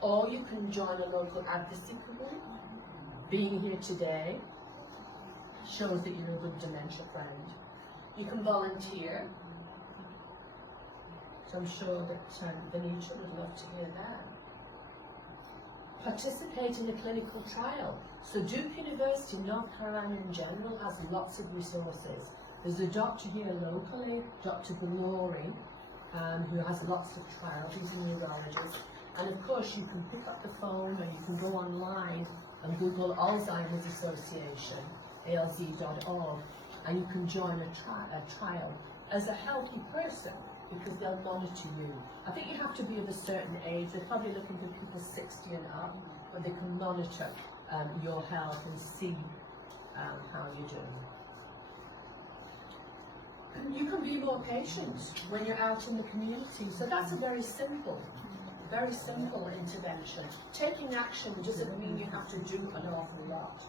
Or you can join a local advocacy group. Being here today shows that you're a good dementia friend. You can volunteer. So I'm sure that Benita would love to hear that. Participate in a clinical trial. So Duke University, North Carolina in general, has lots of resources. There's a doctor here locally, Dr. Burrow, who has lots of trials. He's a neurologist. And of course you can pick up the phone or you can go online and Google Alzheimer's Association, alz.org, and you can join a trial as a healthy person, because they'll monitor you. I think you have to be of a certain age. They're probably looking for people 60 and up, but they can monitor your health and see how you're doing. You can be more patient when you're out in the community. So that's a very simple intervention. Taking action doesn't mean you have to do an awful lot.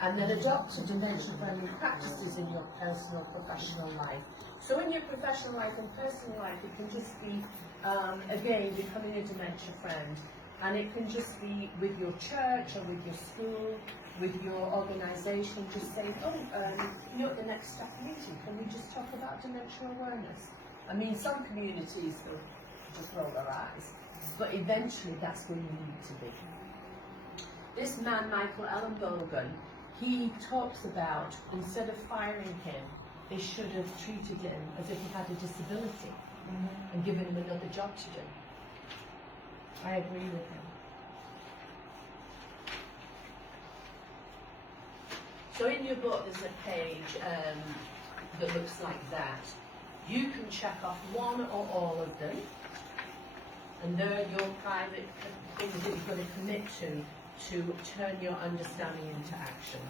And then adopt dementia-friendly practices in your personal, professional life. So in your professional life and personal life, it can just be, again, becoming a dementia friend. And it can just be with your church or with your school, with your organization, just saying, you know, at the next staff meeting, can we just talk about dementia awareness? I mean, some communities will just roll their eyes, but eventually that's where you need to be. This man, Michael Ellenbogen, he talks about, instead of firing him, they should have treated him as if he had a disability and given him another job to do. I agree with him. So in your book there's a page, that looks like that. You can check off one or all of them, and they're your private things that you've got to commit to turn your understanding into action.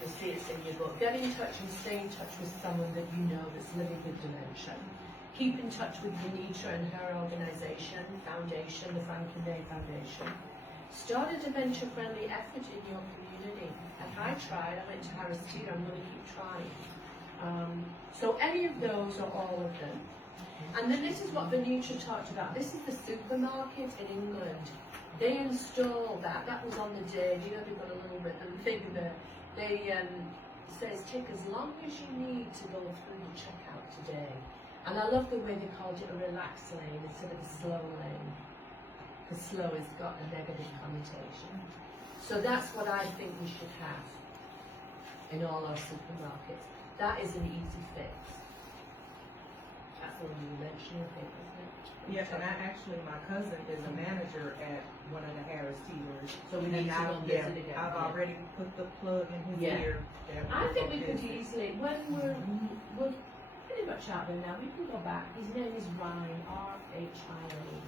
You see it's in your book. Get in touch and stay in touch with someone that you know that's living with dementia. Keep in touch with Dementia and her organisation, foundation, the Franklin Day Foundation. Start a dementia-friendly effort in your community. Like I tried, I went to Harris Teeter, I'm going to keep trying. So any of those or all of them. And then this is what Venetia talked about. This is the supermarket in England. They installed that. That was on the day. You know, they've got a little bit of a thing there. They says take as long as you need to go through the checkout today. And I love the way they called it a relaxed lane instead of a slow lane. Because slow has got a negative connotation. So that's what I think we should have in all our supermarkets. That is an easy fix. That's the one you mentioned, I think, isn't it? Yes, and my cousin is a manager at one of the Harris Teeters. So we need to go and visit again. I've already put the plug in his ear. I think we could easily, when we're pretty much out there now, we can go back. His name is Ryan, R-H-I-N-E.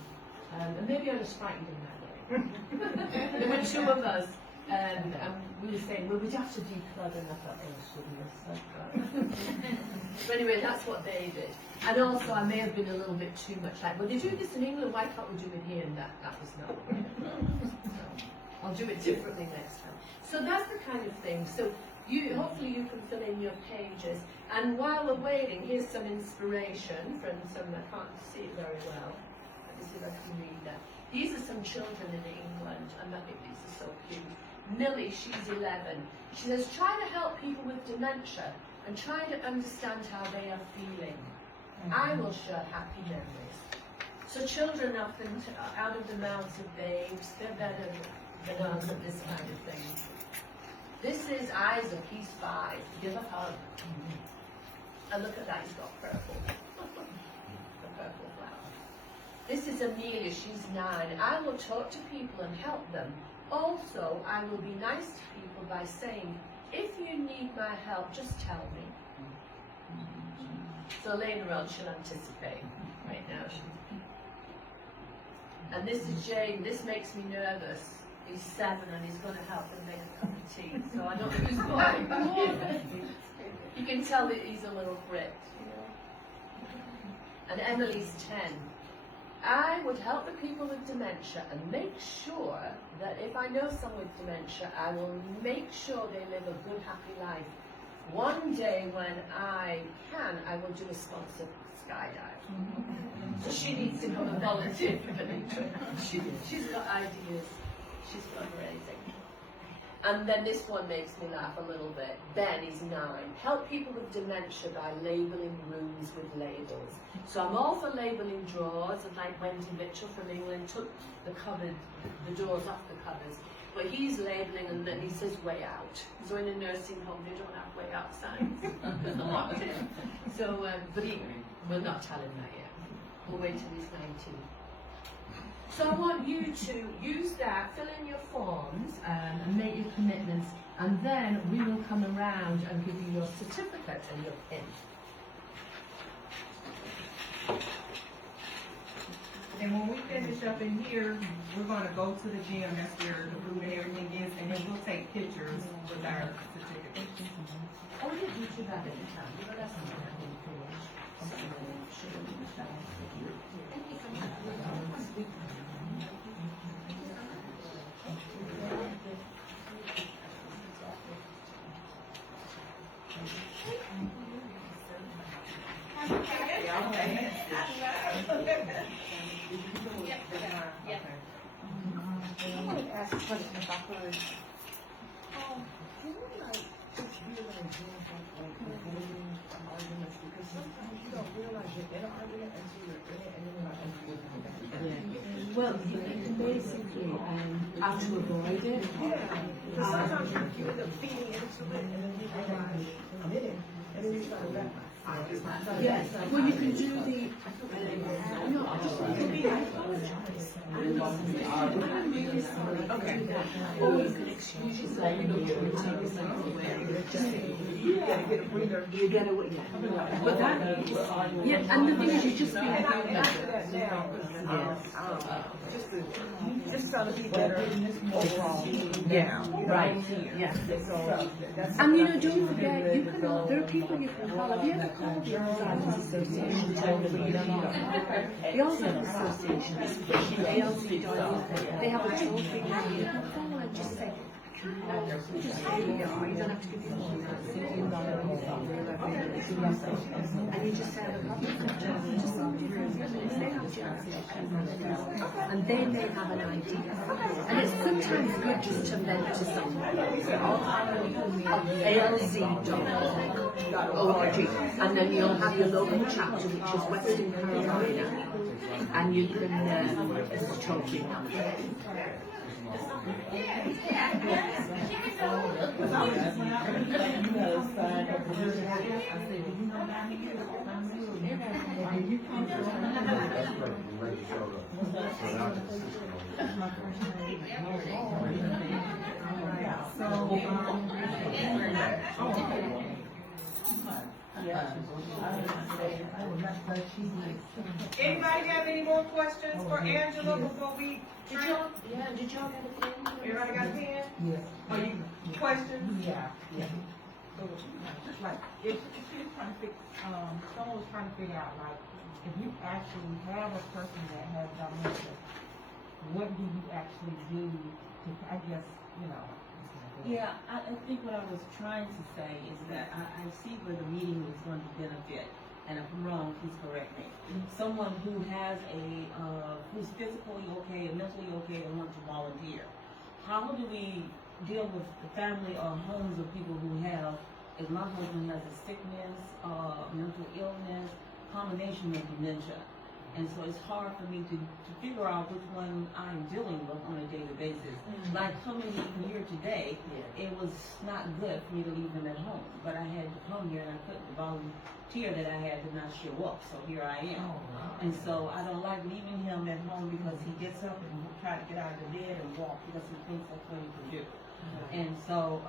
And maybe I was frightened in that way. There were two of us, and we were saying, well, we'd have to declug, and I thought, oh, goodness. But anyway, that's what they did. And also, I may have been a little bit too much like, well, they do this in England, why can't we do it here? And that was not the way. So, I'll do it differently next time. So that's the kind of thing. So hopefully you can fill in your pages. And while we're waiting, here's some inspiration from some, I can't see it very well. Let me see if I can read that. These are some children in England, and I think these are so cute. Millie, she's 11. She says, try to help people with dementia and try to understand how they are feeling. I will share happy memories. So children often, out of the mouths of babes, they're better than us at this kind of thing. This is Isaac, he's 5. Give a hug. And look at that, he's got purple. The purple flower. This is Amelia, she's 9. I will talk to people and help them. Also, I will be nice to people by saying, if you need my help, just tell me. So later on, she'll anticipate. Right now, and this is Jane. This makes me nervous. He's 7 and he's going to help them make a cup of tea. So I don't know who's going. You can tell that he's a little Brit, you know. And Emily's 10. I would help the people with dementia and make sure that if I know someone with dementia, I will make sure they live a good, happy life. One day when I can, I will do a sponsored skydive. So she needs to come and volunteer for Venetia. She's got ideas. She's fundraising. And then this one makes me laugh a little bit. Ben is 9. Help people with dementia by labelling rooms with labels. So I'm all for labelling drawers, and like Wendy Mitchell from England took the doors off the cupboards. But he's labelling, and then he says way out. So in a nursing home, they don't have way out signs. Locked in. So, but we'll not tell him that yet. We'll wait till he's 19. So I want you to use that, fill in your forms, and make your commitments, and then we will come around and give you your certificate and your pin. And when we finish up in here, we're going to go to the gym. That's where the food and everything is, and then we'll take pictures with our certificates. Oh, yeah, you should have it in town. You know, that's not what I think. I wanted to ask a question if I could. Do you like just realize you don't have like avoiding arguments, because sometimes you don't realize you're in an argument until you're in it and then you're like, Well, basically, I have to avoid it. because sometimes you end up feeding into it and then you realize I'm in it and then you start to wrap myself. Yes, well, you can do the, no, I just want to be, I apologize. I'm really sorry. Okay. Or you can excuse yourself, you know, to take yourself away. You gotta get a breather. You get away. But that, yeah, and the thing is, you just be And after that now, just trying to be better overall. Yeah, right, yeah. So, that's. And you know, don't forget, you can, there are people you can call. Have you ever called the Alzheimer's Association to tell them what you don't know? The Alzheimer's Association, they have a toll-free number. You can call and just say, just say who you are. You don't have to give your name. And you just say, just somebody from your minutes, they have to and they may have an idea. And it's sometimes good just to vent to somebody. alz.org, and then you'll have your local chapter, which is Western Carolina, and you can, it's a toll-free number. Anybody have any more questions for Angela before we? Did y'all get a pen? Everybody got a pen? Yes. Or you, questions? Yeah. Like, if she was trying to someone was trying to figure out, like, if you actually have a person that has dementia, what do you actually do to, I guess, you know? Yeah, I think what I was trying to say is that I see where the meeting is going to benefit, and if I'm wrong, please correct me. Someone who has who's physically okay and mentally okay and wants to volunteer. How do we deal with the family or homes of people who have, as my husband has a sickness, mental illness, combination of dementia. And so it's hard for me to figure out which one I'm dealing with on a daily basis. Like coming even here today, it was not good for me to leave him at home. But I had to come here and I couldn't. The volunteer that I had did not show up, so here I am. And so I don't like leaving him at home because he gets up and tries to get out of the bed and walk because he thinks that's what he can do. And so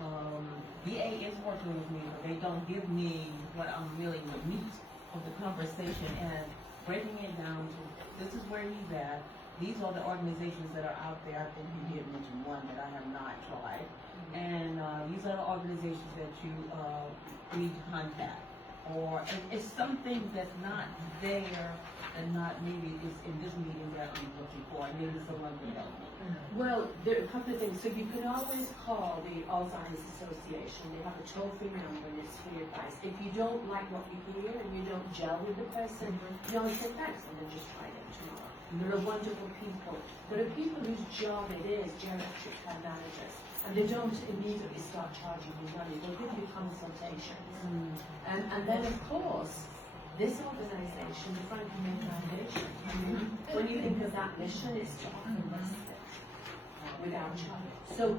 VA is working with me, but they don't give me what I'm really the meat of the conversation and breaking it down to this is where he's at. These are the organizations that are out there. I think you did mention one that I have not tried. And these are the organizations that you need to contact. Or it's something that's not there and not maybe is in this meeting that I'm looking for. And maybe someone can help me. Well, there are a couple of things. So you can always call the Alzheimer's Association. They have a toll-free number and it's free advice. If you don't like what you hear and you don't gel with the person, you always say thanks and then just try them tomorrow. And there are wonderful people. There are people whose job it is, geriatric care managers, and they don't immediately start charging you money. They'll give you consultations. And then, of course, this organization, the Franklin Foundation, when you think of that mission, it's to offer respite without charge. So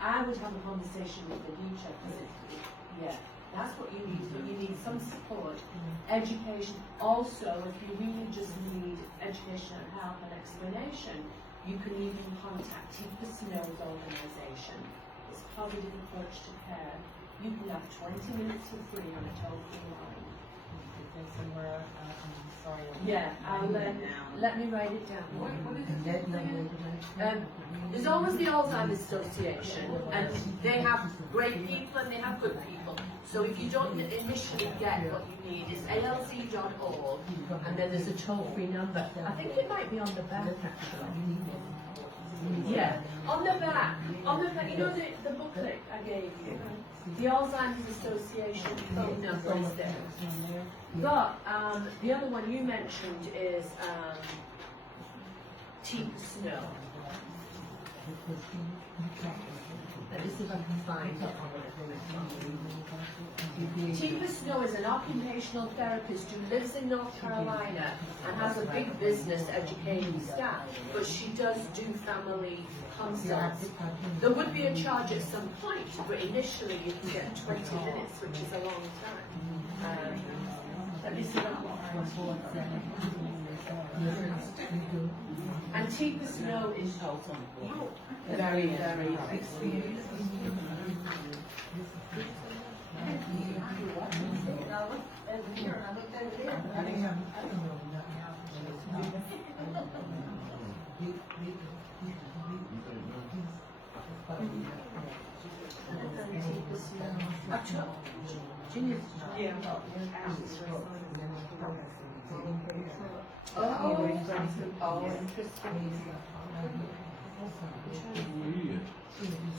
I would have a conversation with the teacher because that's what you need. So you need some support, education. Also, if you really just need education and help and explanation, you can even contact Tika Snow's organization. It's Positive Approach to Care. You can have 20 minutes for free on a toll-free line. Somewhere, I'm sorry. Yeah, I'll let me write it down. What is it? There's always the Alzheimer's Association, and they have great people and they have good people. So if you don't initially get what you need, it's alz.org, and then there's a toll-free number. I think it might be on the back actually. Yeah, on the back, you know the booklet I gave you? The Alzheimer's Association phone number is there. But the other one you mentioned is Tika Snow. Let me see if I can find it. Tika Snow is an occupational therapist who lives in North Carolina and has a big business educating staff, but she does do family consults. There would be a charge at some point, but initially you can get 20 minutes, which is a long time. Antifa snow is very, very experienced.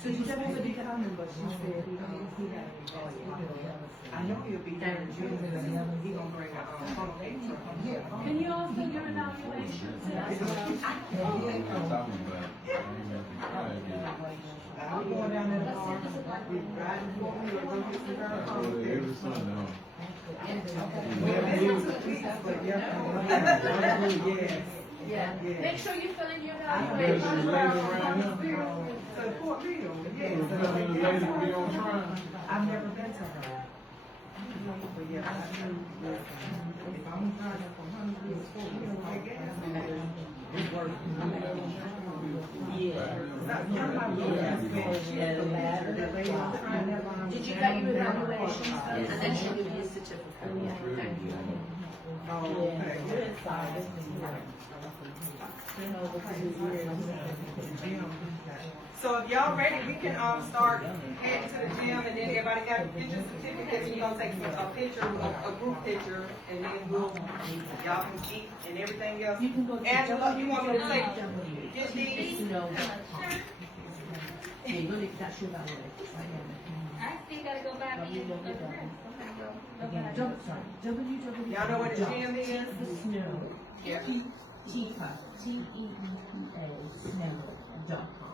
So you never said he coming, but she said I know he'll be there in June because he gonna bring a funnel cake truck. Can you also do your evaluations? I'm going down in the car, we riding for me, we're going to get some girl. Every Sunday, huh? Well, this is 2 weeks, but yeah. Yeah. Make sure you fill in your There's a lady evaluation. around here. So Fort Mill, yeah. There's a lady be on trial. I've never been to her. But yeah, if I'm driving from Huntsville to Fort Mill, I guess. Did you get your evaluations done? And then she'll give you a certificate. Thank you. So if y'all ready, we can start heading to the gym, and then everybody got get your certificates. We're gonna take a picture, a group picture, and then y'all can eat and everything else. You can go to Angela, you want me to take get these? No. Yeah, really, that's your evaluation. I still gotta go back and look at Y'all know where the gym is? Snow. Yeah. Teepa, Teepa, snow.com.